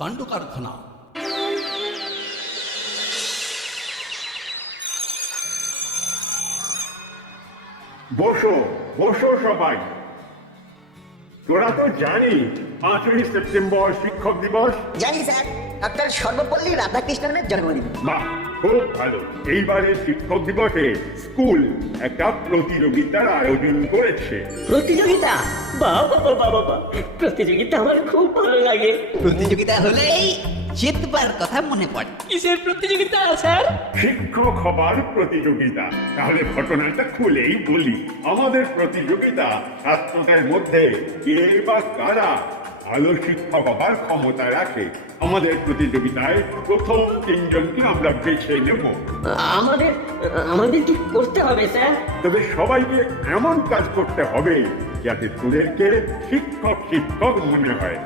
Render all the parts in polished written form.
কাণ্ড কারখানা। বসো বসো সবাই। তোরা তো জানি 5ই সেপ্টেম্বর শিক্ষক দিবস। জানি স্যার, ডক্টর সর্বপল্লী রাধাকৃষ্ণনের জন্মদিন। বাহ, খুব ভালো। এইবারে শিক্ষক দিবসে স্কুল একটা প্রতিযোগিতার আয়োজন করেছে। প্রতিযোগিতা? বাবা বাবা বাবা, প্রতিযোগিতা আমার খুব ভালো লাগে। প্রতিযোগিতা হলেই জিতবার কথা মনে পড়ে। কিসের প্রতিযোগিতা স্যার? শিক্ষক হবার প্রতিযোগিতা। তাহলে ঘটনাটা খুলেই বলি। আমাদের প্রতিযোগিতা ছাত্রদের মধ্যে কে বা কারা ভালো শিক্ষক হবার ক্ষমতা রাখে। আমাদের প্রতিযোগিতায় প্রথম 3 জনকে আমরা বেছে নেব। আমাদের আমাদের কি করতে হবে স্যার? তবে সবাইকে এমন কাজ করতে হবে যাতে তোদেরকে শিক্ষক শিক্ষক মনে হয়।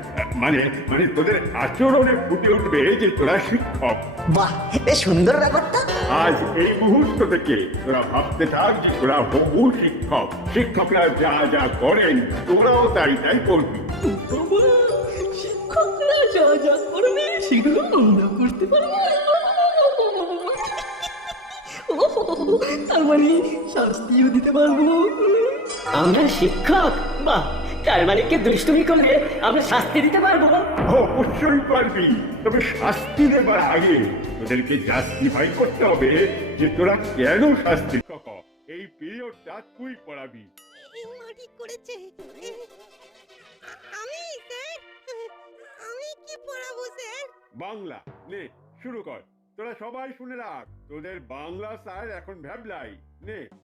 মানে মানে তোদের আচরণে ফুটে উঠবে যে তোরা শিক্ষক। বাহ, বেশ সুন্দর ব্যাপারটা। আজ এই মুহূর্ত থেকে তোরা ভাবতে থাক যে তোরা বহু শিক্ষক। শিক্ষকরা যা যা করেন তোরাও তাই তাই করবি। শিক্ষকরা যা যা করবে সেগুলো আমরা করতে পারবো। তার মানে শাস্তিও দিতে পারবো। আমরা শিক্ষক? বাহ, তার মানে কি দুষ্টুমি করলে আমরা শাস্তি দিতে পারবো? অবশ্যই পারবি, তবে শাস্তি দেবার আগে তোদেরকে জাস্টিফাই করতে হবে যে তোরা কেন শাস্তি। এই পিরিয়ডটা তুই পড়াবি। ঠিক করেছে। আমি স্যার, আমি কি পড়াবো স্যার? বাংলা নে, শুরু কর। তোরা সবাই শুনে রাখ, তোদের বাংলা স্যার এখন ভ্যাবলাই। নে।